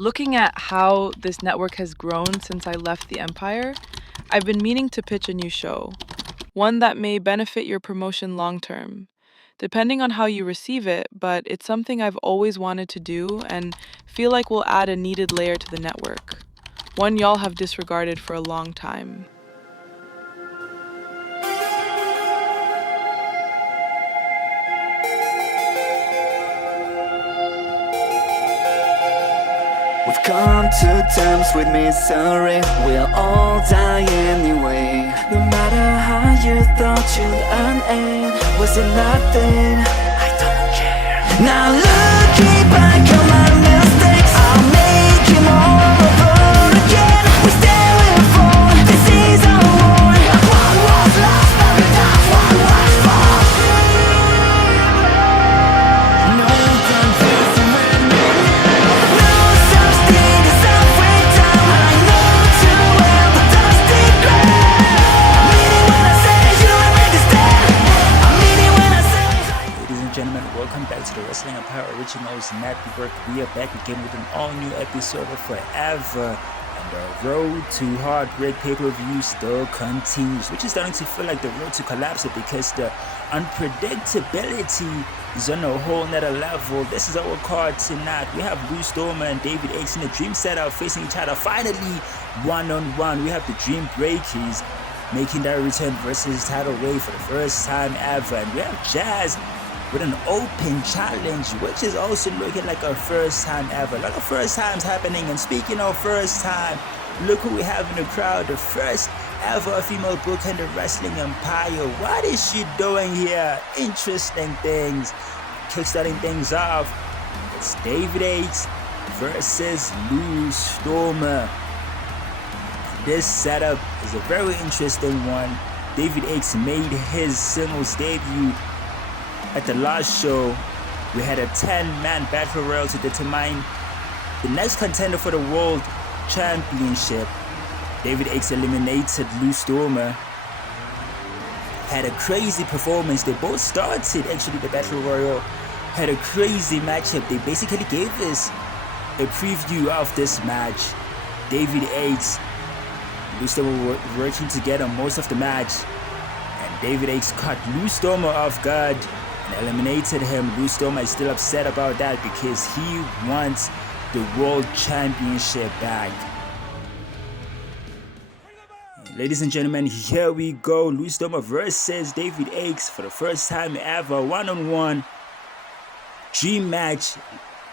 Looking at how this network has grown since I left the Empire, I've been meaning to pitch a new show, one that may benefit your promotion long term. Depending on how you receive it, but it's something I've always wanted to do and feel like will add a needed layer to the network, one y'all have disregarded for a long time. We've come to terms with misery. We'll all die anyway. No matter how you thought you'd earn it, was it nothing? I don't care. Now looking back on my mistakes, I'll make them all over again. We stand with fall. This is our war. What was lost, but that's what was fought. No confusing when we no such thing as halfway down. I know too well the dusty ground. Meaning when I say you understand. Meaning when I say. Ladies and gentlemen, welcome back to the Wrestling Empire Originals Network. We are back again with an all-new episode of Forever, and the road to Heartbreak pay-per-view still continues, which is starting to feel like the road to collapse because the unpredictability is on a whole nother level. This is our card tonight. We have Lou Stormer and David Ace in the Dream setup facing each other finally one-on-one. We have the Dream Breakers making their return versus title way for the first time ever, and we have Jazz with an open challenge, which is also looking like a first time ever. A lot of first times happening, and speaking of first time, look who we have in the crowd, the first ever female booker in the Wrestling Empire. What is she doing here? Interesting things. Kickstarting things off, it's David Ace versus Lou Stormer. This setup is a very interesting one. David Ace made his singles debut at the last show. We had a 10-man battle royal to determine the next contender for the World Championship. David Ace eliminated Lou Stormer. Had a crazy performance. They both started actually the battle royal. Had a crazy matchup. They basically gave us a preview of this match. David Ace, Lou Stormer were working together most of the match, and David Ace caught Lou Stormer off guard and eliminated him. Lou Stormer is still upset about that because he wants the World Championship back. Ladies and gentlemen, here we go. Lou Stormer versus David Ace for the first time ever. One-on-one dream match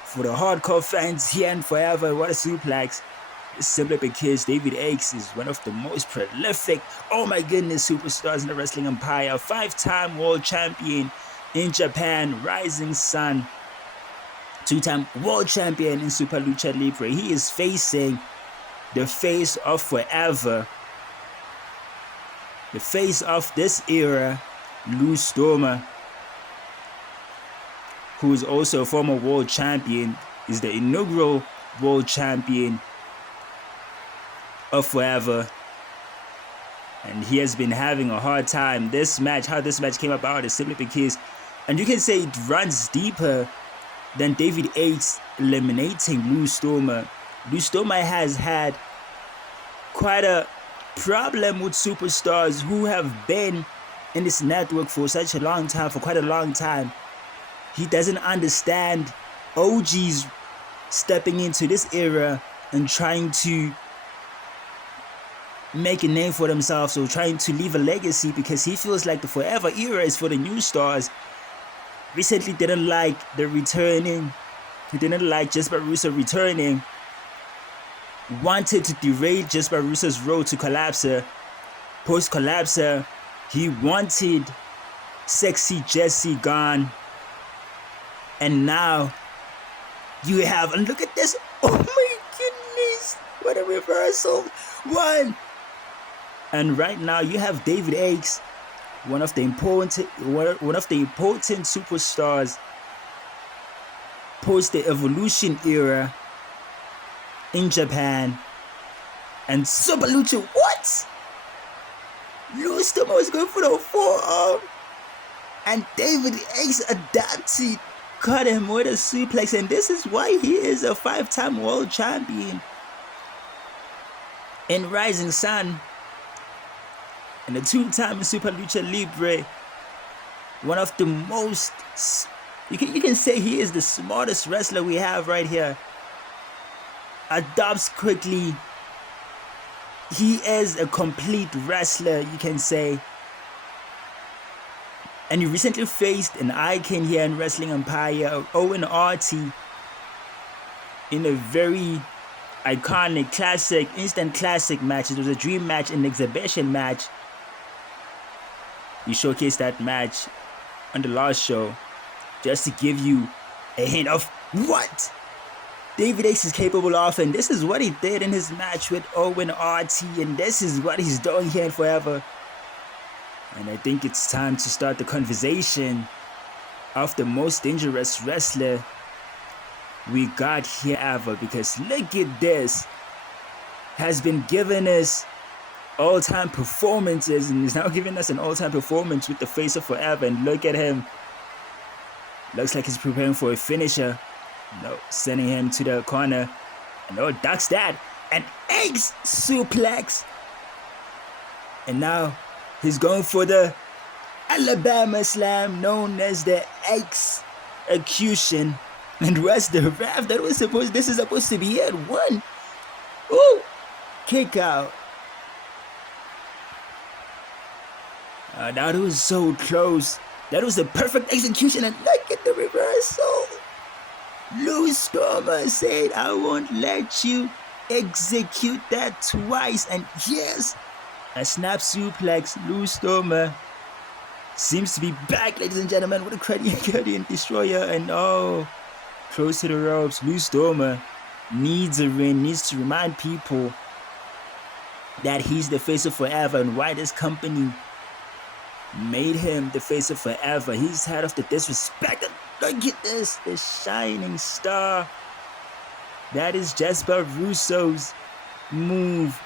for the hardcore fans here and forever. What a suplex. Simply because David Ace is one of the most prolific, oh my goodness, superstars in the Wrestling Empire. 5-time world champion in Japan, rising sun. 2-time world champion in Super Lucha Libre. He is facing the face of forever, the face of this era, Lou Stormer, who is also a former world champion, is the inaugural world champion of forever, and he has been having a hard time. This match, how this match came about is simply because, and you can say it runs deeper than David Ace eliminating Lou Stormer. Lou Stormer has had quite a problem with superstars who have been in this network for such a long time, for quite a long time. He doesn't understand OGs stepping into this era and trying to make a name for themselves or trying to leave a legacy, because he feels like the forever era is for the new stars. Recently didn't like the returning. He didn't like Jesper Russo returning. Wanted to derail Jesper Russo's road to Collapser. Post Collapser, he wanted Sexy Jesse gone. And now you have, and look at this. Oh my goodness, what a reversal. One. And right now you have David Ace, one of the important superstars post the Evolution era in Japan. And Super Lucha, what? Lou Stormer was going for the forearm, and David Ace adapted caught him with a suplex, and this is why he is a 5-time world champion in Rising Sun and a 2-time Super Lucha Libre. One of the most, you can say he is the smartest wrestler we have right here. Adapts quickly. He is a complete wrestler, you can say. And he recently faced an icon here in Wrestling Empire, Owen Artie, in a very iconic, classic, instant classic match. It was a dream match, an exhibition match. He showcased that match on the last show just to give you a hint of what David Ace is capable of, and this is what he did in his match with Owen Artie, and this is what he's doing here in Forever. And I think it's time to start the conversation of the most dangerous wrestler we got here ever, because look at this. Has been giving us all-time performances and is now giving us an all-time performance with the face of Forever, and look at him. Looks like he's preparing for a finisher. No, sending him to the corner. No, ducks that. An Ace suplex. And now he's going for the Alabama Slam, known as the execution. And what's the ref? This is supposed to be it. One. Ooh. Kick out. That was so close. That was a perfect execution, and look at the reversal. Lou Stormer said, I won't let you execute that twice. And yes, a snap suplex. Lou Stormer seems to be back, ladies and gentlemen, with a Canadian Destroyer. And close to the ropes. Lou Stormer needs a win, needs to remind people that he's the face of Forever and why this company made him the face of Forever. He's tired of the disrespect. Look at this, the shining star. That is Jesper Russo's move.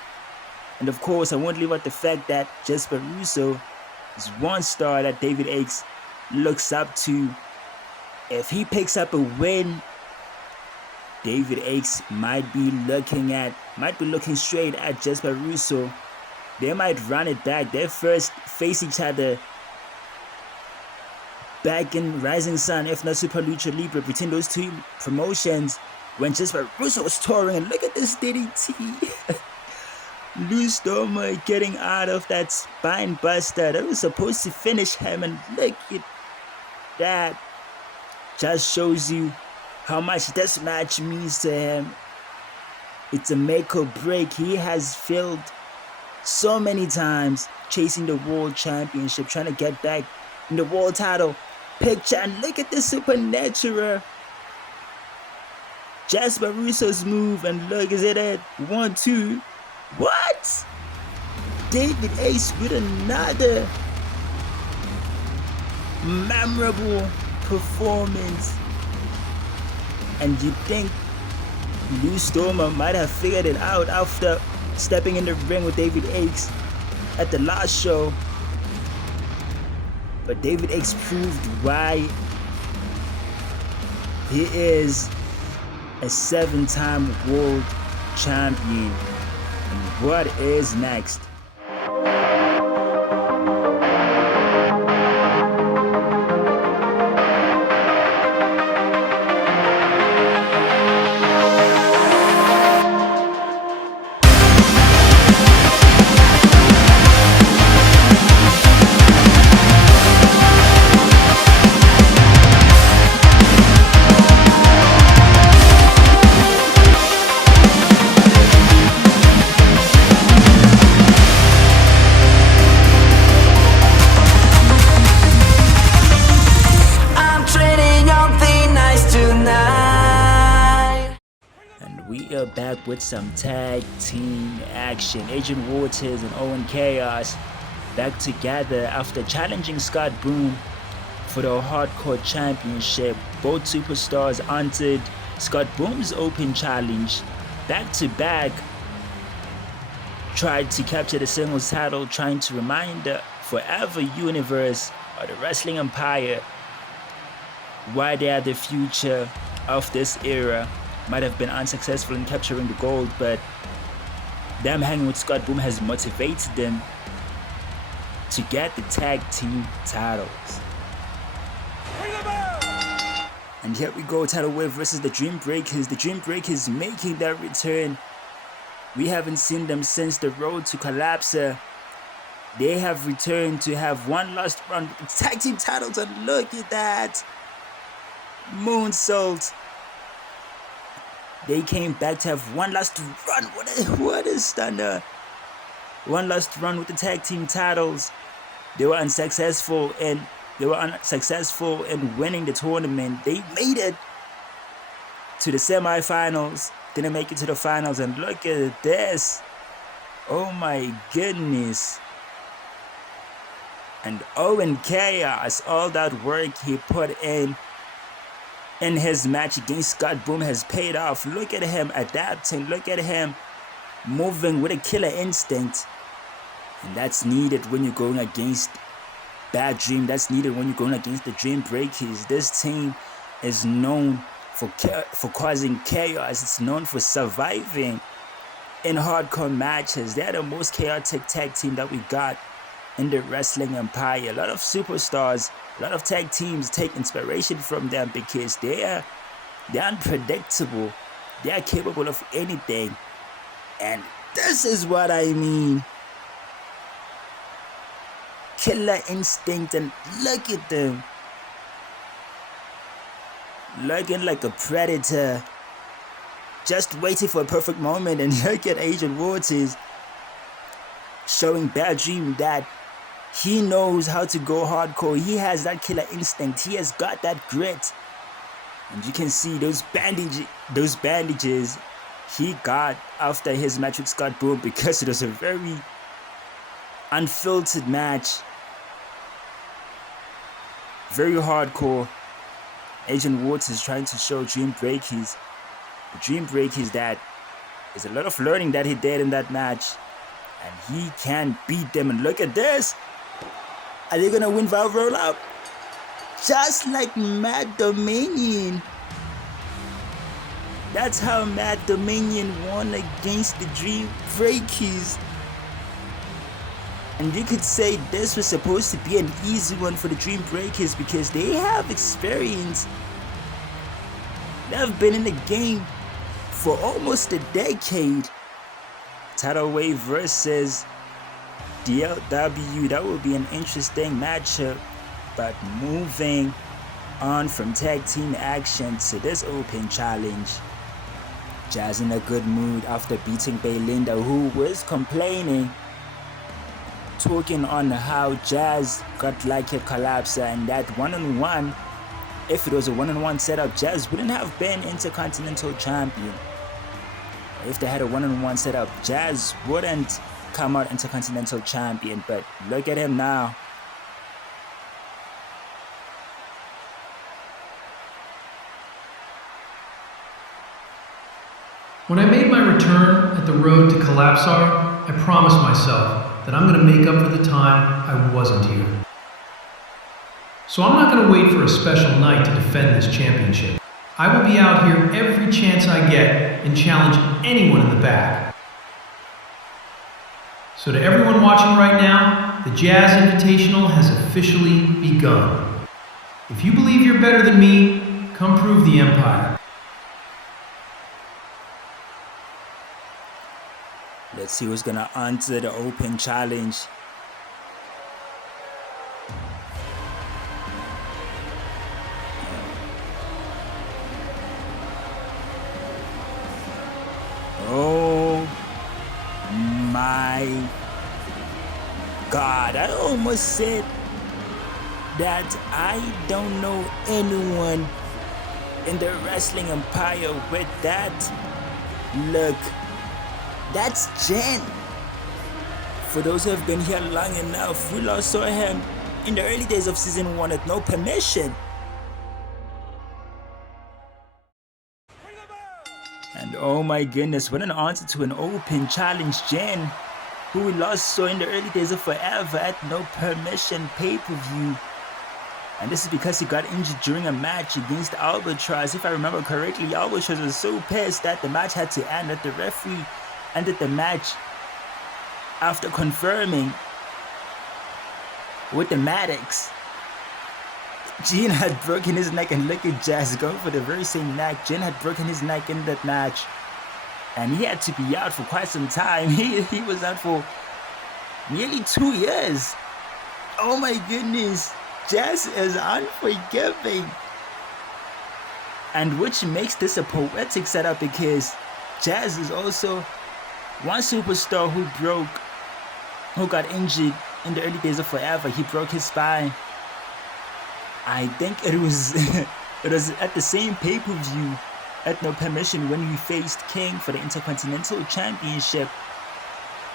And of course, I won't leave out the fact that Jesper Russo is one star that David Ace looks up to. If he picks up a win, David Ace might be looking straight at Jesper Russo. They might run it back. They first face each other back in Rising Sun, if not Super Lucha Libre, between those two promotions when Jesper Russo was touring. And look at this DDT. Lou Stormer getting out of that spine buster. That was supposed to finish him, and look at that. Just shows you how much this match means to him. It's a make or break. He has failed so many times chasing the world championship, trying to get back in the world title picture. And look at the supernatural Jesper Russo's move, and look, is it at 1, 2? What? David Ace with another memorable performance. And you think Lou Stormer might have figured it out after stepping in the ring with David Ace at the last show. But David Ace proved why he is a 7-time world champion. And what is next? Back with some tag team action. Agent Waters and Owen Chaos back together after challenging Scott Boone for the Hardcore Championship. Both superstars answered Scott Boone's open challenge back to back, tried to capture the singles title, trying to remind the Forever Universe or the Wrestling Empire why they are the future of this era. Might have been unsuccessful in capturing the gold, but them hanging with Scott Boom has motivated them to get the tag team titles. And here we go, title wave versus the Dream Breakers. The Dream Breakers making their return. We haven't seen them since the road to Collapse. They have returned to have one last run with the tag team titles, and look at that. Moonsault. They came back to have one last run. What a stunner. One last run with the tag team titles. They were unsuccessful in winning the tournament. They made it to the semifinals, didn't make it to the finals, and look at this. Oh my goodness. And Owen Chaos, all that work he put in his match against Scott Boom has paid off. Look at him adapting. Look at him moving with a killer instinct. And that's needed when you're going against Bad Dream. That's needed when you're going against the Dream Breakers. This team is known for causing chaos. It's known for surviving in hardcore matches. They're the most chaotic tag team that we got in the wrestling empire. A lot of superstars, a lot of tag teams take inspiration from them because they're unpredictable. They are capable of anything. And this is what I mean. Killer instinct, and look at them. Looking like a predator. Just waiting for a perfect moment, and look at Agent Waters showing Bad Dream that he knows how to go hardcore. He has that killer instinct. He has got that grit. And you can see those bandages he got after his match with Scott Boom, because it was a very unfiltered match. Very hardcore. Agent Waters is trying to show Dream Breakers, that there's a lot of learning that he did in that match. And he can beat them. And look at this. Are they going to win via roll up? Just like Mad Dominion. That's how Mad Dominion won against the Dream Breakers. And you could say this was supposed to be an easy one for the Dream Breakers because they have experience. They've been in the game for almost a decade. Tidal Wave versus DLW, that will be an interesting matchup. But moving on from tag team action to this open challenge. Jazz in a good mood after beating Belinda, who was complaining, talking on how Jazz got like a collapse, and that one-on-one, if it was a one-on-one setup, Jazz wouldn't have been Intercontinental Champion. If they had a one-on-one setup, Jazz wouldn't come out Intercontinental Champion. But look at him now. When I made my return at the road to Collapsar, I promised myself that I'm going to make up for the time I wasn't here. So I'm not going to wait for a special night to defend this championship. I will be out here every chance I get and challenge anyone in the back. So to everyone watching right now, the Jazz Invitational has officially begun. If you believe you're better than me, come prove the Empire. Let's see who's gonna answer the open challenge. Oh my God, I almost said that I don't know anyone in the wrestling empire with that look. That's Jen. For those who have been here long enough, we last saw him in the early days of season 1 at No Permission. And oh my goodness, what an answer to an open challenge. Jen, who we last saw in the early days of Forever at No Permission pay-per-view. And this is because he got injured during a match against Albatross. If I remember correctly, Albatross was so pissed that the match had to end, that the referee ended the match after confirming with the medics Gene had broken his neck, and look at Jazz going for the very same neck. Gene had broken his neck in that match, and he had to be out for quite some time. He was out for nearly 2 years. Oh my goodness, Jazz is unforgiving. And which makes this a poetic setup, because Jazz is also one superstar who got injured in the early days of Forever. He broke his spine. I think it was it was at the same pay-per-view at No Permission when we faced King for the Intercontinental Championship.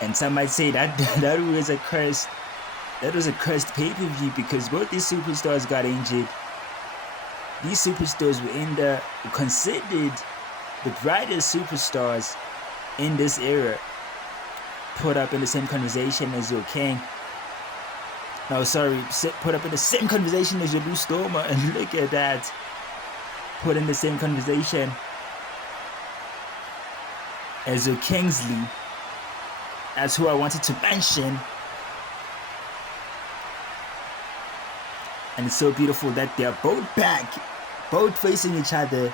And some might say that was a cursed pay-per-view, because both these superstars got injured. These superstars were considered the brightest superstars in this era, put up in the same conversation as your King. No, sorry, put up in the same conversation as your Blue Stormer, and look at that. Put in the same conversation as your Kingsley. That's who I wanted to mention. And it's so beautiful that they're both back, both facing each other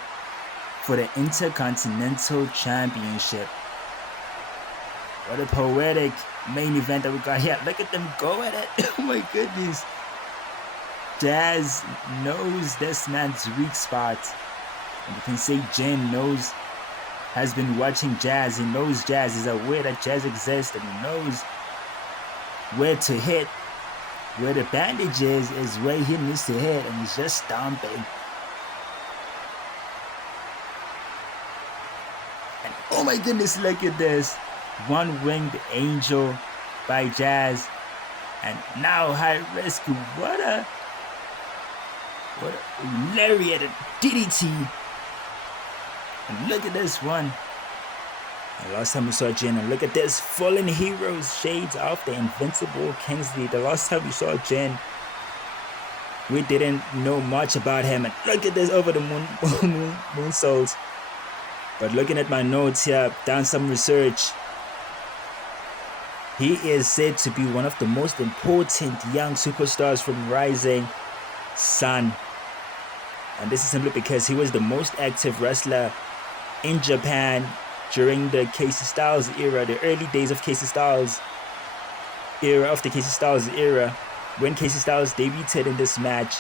for the Intercontinental Championship. What a poetic main event that we got here. Look at them go at it. Oh my goodness. Jazz knows this man's weak spot. And you can say Jen has been watching Jazz. He knows Jazz. He's aware that Jazz exists, and he knows where to hit. Where the bandage is where he needs to hit, and he's just stomping. And oh my goodness, look at this. One-winged angel by Jazz, and now high risk. What a lariat, a DDT. And look at this one. The last time we saw Jin, and look at this, fallen heroes, shades of the invincible Kingsley. The last time we saw Jin, we didn't know much about him, and look at this over the moonsault. But looking at my notes here, done some research. He is said to be one of the most important young superstars from Rising Sun. And this is simply because he was the most active wrestler in Japan during the Casey Styles era, the early days of Casey Styles era, when Casey Styles debuted in this match.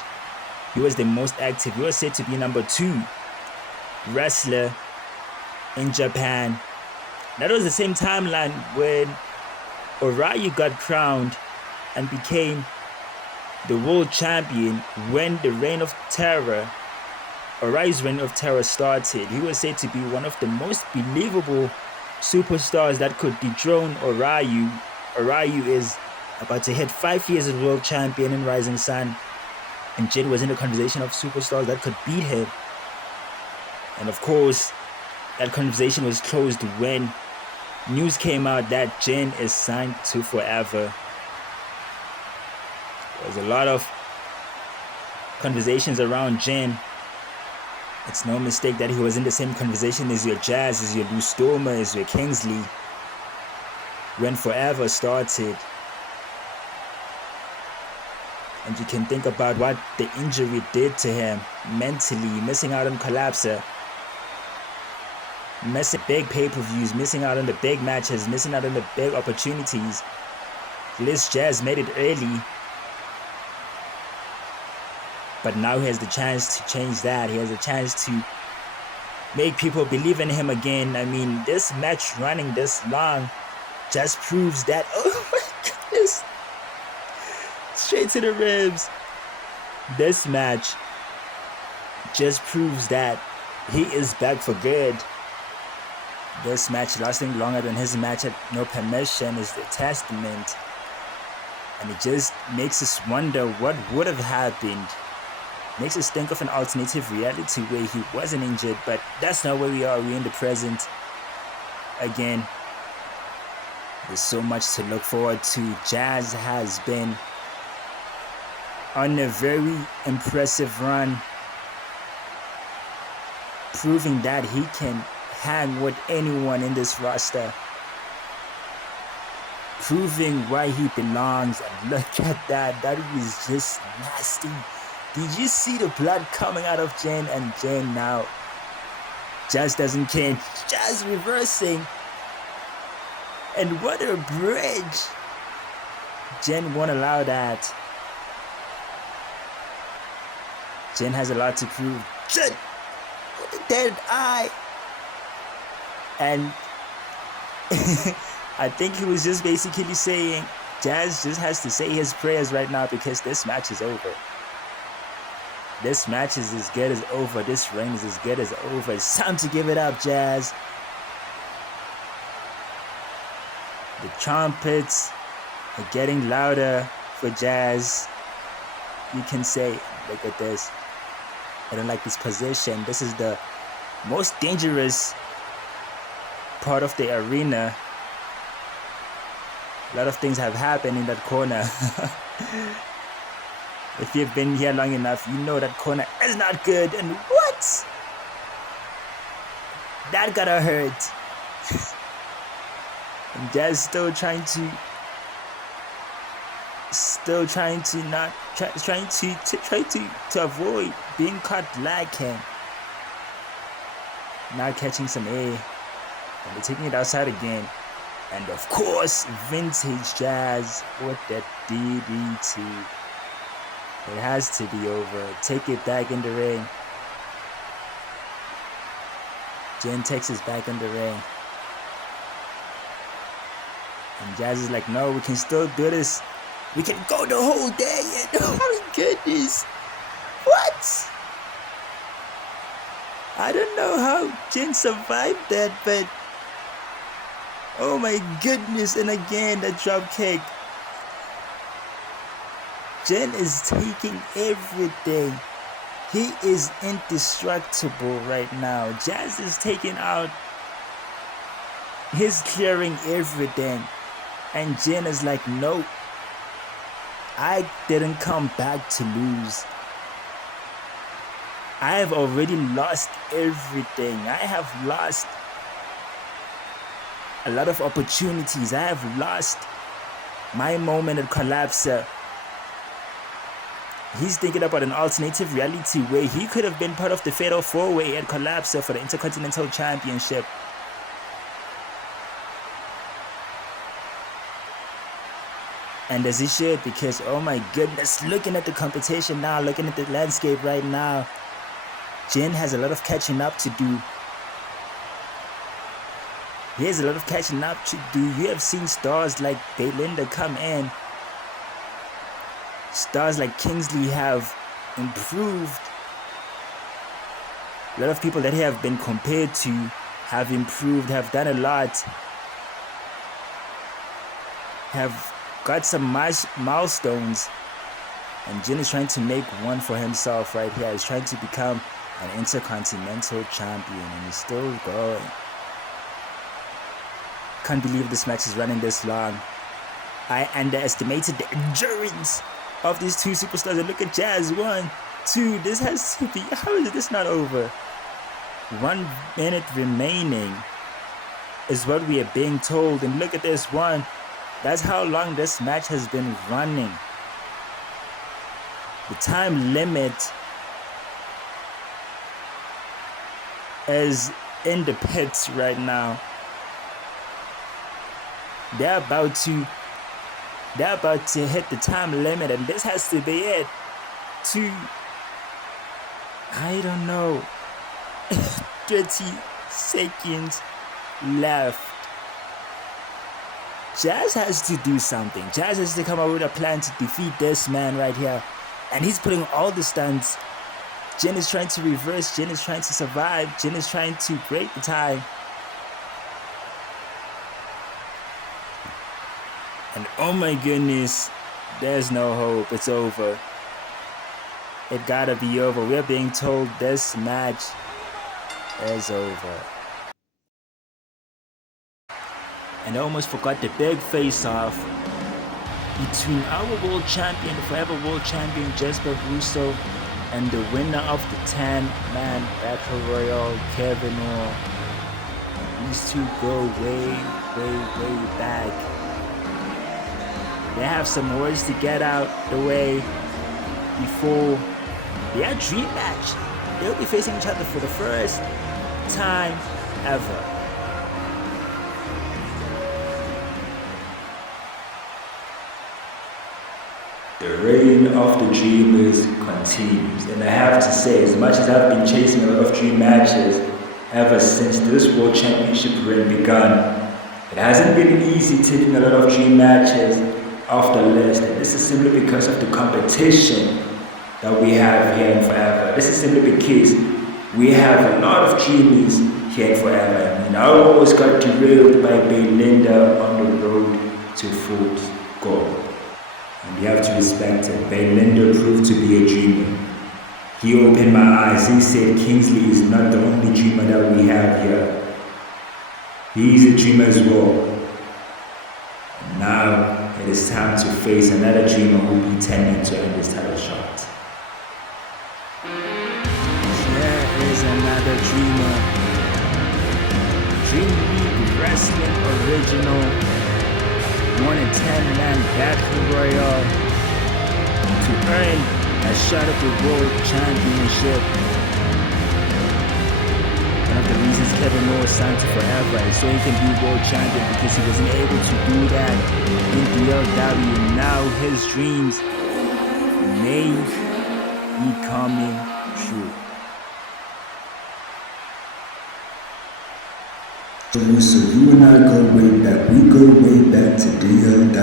He was the most active. He was said to be number 2 wrestler in Japan. That was the same timeline when Oriyu got crowned and became the world champion, when the reign of terror, Oriyu's reign of terror started. He was said to be one of the most believable superstars that could dethrone Oriyu. Oriyu is about to hit 5 years as world champion in Rising Sun, and Jin was in the conversation of superstars that could beat him. And of course, that conversation was closed when news came out that Jin is signed to Forever. There's a lot of conversations around Jin. It's no mistake that he was in the same conversation as your Jazz, as your Blue Stormer, as your Kingsley when Forever started. And you can think about what the injury did to him mentally, missing out on Collapser, missing big pay-per-views, missing out on the big matches, missing out on the big opportunities. Liz Jazz made it early, but now he has the chance to change that. He has a chance to make people believe in him again. I mean, this match running this long just proves that, oh my goodness, straight to the ribs. This match just proves that he is back for good. This match lasting longer than his match at No Permission is the testament. And it just makes us wonder what would have happened. Makes us think of an alternative reality where he wasn't injured, but that's not where we are. We're in the present. Again, there's so much to look forward to. Jazz has been on a very impressive run, proving that he can hang with anyone in this roster, proving why he belongs. And look at that, that was just nasty. Did you see the blood coming out of Jen? And Jen now just doesn't care, just reversing. And what a bridge. Jen won't allow that. Jen has a lot to prove. Jen with a dead eye. And I think he was just basically saying, Jazz just has to say his prayers right now because this match is over. This match is as good as over. This reign is as good as over. It's time to give it up, Jazz. The trumpets are getting louder for Jazz. You can say, look at this. I don't like this position. This is the most dangerous part of the arena. A lot of things have happened in that corner. If you've been here long enough, you know that corner is not good. And what? That gotta hurt. And Jazz still trying to avoid being caught lacking. Now catching some air, and they're taking it outside again. And of course, vintage Jazz with that DDT. It has to be over. Take it back in the ring. Jen takes us back in the ring. And Jazz is like, no, we can still do this. We can go the whole day. And oh my goodness. What? I don't know how Jen survived that, but oh my goodness. And again, that drop kick. Jen is taking everything. He is indestructible right now. Jazz is taking out. He's clearing everything. And Jen is like, nope. I didn't come back to lose. I have already lost everything. I have lost a lot of opportunities. I have lost my moment at Collapser. He's thinking about an alternative reality where he could have been part of the Fatal 4-Way at Collapser for the Intercontinental Championship. And as he should, because oh my goodness, looking at the competition now, looking at the landscape right now, Jen has a lot of catching up to do. He has a lot of catching up to do. You have seen stars like Belinda come in. Stars like Kingsley have improved. A lot of people that have been compared to have improved, have done a lot, have got some milestones. And Jen is trying to make one for himself right here. He's trying to become an Intercontinental Champion, and he's still going. Can't believe this match is running this long. I underestimated the endurance of these two superstars. And look at Jazz. 1, 2. This has to be. How is this not over? 1 minute remaining is what we are being told. And look at this one. That's how long this match has been running. The time limit is in the pits right now. They're about to hit the time limit, and this has to be it. I don't know, 30 seconds left. Jazz has to do something. Jazz has to come up with a plan to defeat this man right here. And he's putting all the stunts. Jen is trying to reverse. Jen is trying to survive. Jen is trying to break the tie. And oh my goodness, there's no hope. It's over. It gotta be over. We're being told this match is over. And I almost forgot the big face-off between our world champion, the forever world champion Jesper Russo, and the winner of the 10-man battle royal, Kevin Orr. These two go way back. They have some words to get out the way before their dream match. They'll be facing each other for the first time ever. The reign of the Dreamers continues, and I have to say, as much as I've been chasing a lot of dream matches ever since this World Championship reign began, it hasn't been easy taking a lot of dream matches off the list, and this is simply because of the competition that we have here in Forever. This is simply because we have a lot of dreamers here in Forever. I mean, I almost got derailed by Belinda on the road to fourth goal. And you have to respect it. Belinda proved to be a dreamer. He opened my eyes. He said Kingsley is not the only dreamer that we have here. He's a dreamer as well. And now it is time to face another dreamer who will be tending to end this title shot. There is another dreamer. Dream League Wrestling Original. Won a 10-man battle royal to earn a shot at the World Championship. One of the reasons Kevin Orr signed to Forever is so he can be World Champion, because he wasn't able to do that in DLW. Now his dreams may be coming true. So you and I go way back. We go way back to DLW.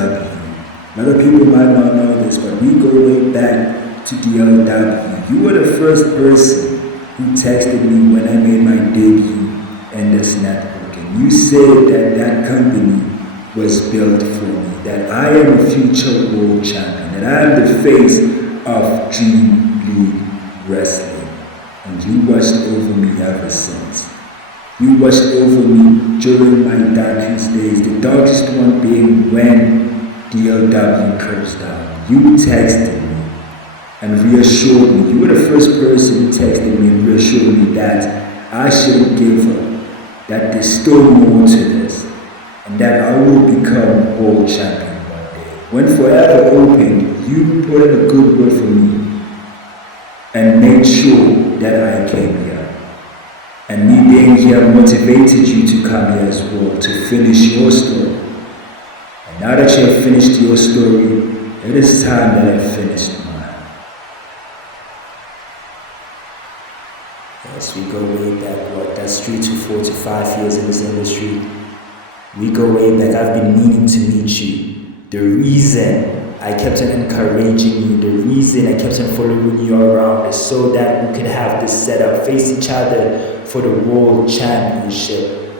A lot of people might not know this, but we go way back to DLW. You were the first person who texted me when I made my debut in this network. And you said that that company was built for me, that I am a future world champion, that I am the face of Dream League Wrestling. And you watched over me ever since. You watched over me during my darkest days, the darkest one being when DLW closed down. You texted me and reassured me. You were the first person who texted me and reassured me that I shouldn't give up, that there's still more to this, and that I will become world champion one day. When Forever opened, you put in a good word for me and made sure that I came here. And me being here motivated you to come here as well, to finish your story. And now that you have finished your story, it is time that I finished mine. Yes, we go way back, what, that's 3 to 4 to 5 years in this industry. We go way back. I've been meaning to meet you. The reason I kept on encouraging you, the reason I kept on following you around is so that we could have this setup, face each other for the World Championship.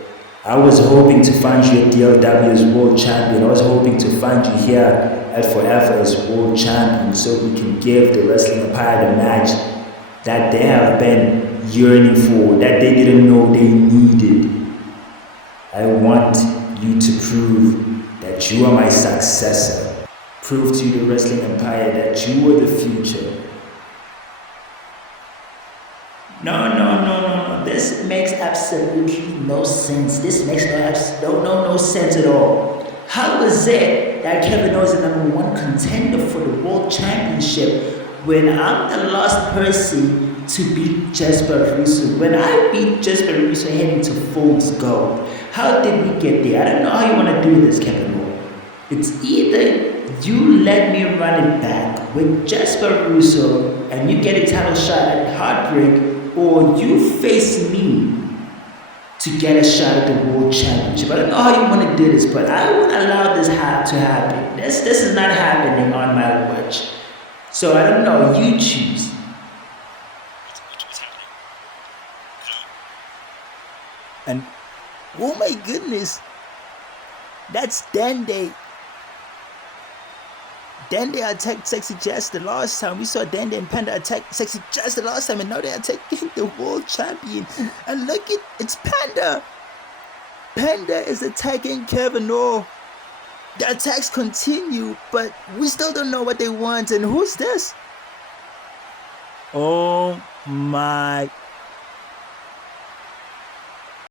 I was hoping to find you at DLW as World Champion. I was hoping to find you here at Forever as World Champion, so we can give the Wrestling Empire the match that they have been yearning for, that they didn't know they needed. I want you to prove that you are my successor. Prove to the Wrestling Empire that you are the future. No. This makes absolutely no sense. This makes no sense at all. How is it that Kevin Orr is the #1 contender for the World Championship when I'm the last person to beat Jesper Russo? When I beat Jesper Russo heading to Fool's Gold, how did we get there? I don't know how you want to do this, Kevin Orr. It's either you let me run it back with Jesper Russo and you get a title shot at Heartbreak, or you face me to get a shot at the World Championship. I don't know how you want to do this, but I won't allow this to happen. This is not happening on my watch. So I don't know, you choose. And oh my goodness, that's Dende. Dende attacked Sexy Jess the last time. We saw Dende and Panda attack Sexy Jess the last time, and now they're attacking the world champion. And look, it's Panda. Panda is attacking Kevin Orr. The attacks continue, but we still don't know what they want. And who's this? Oh my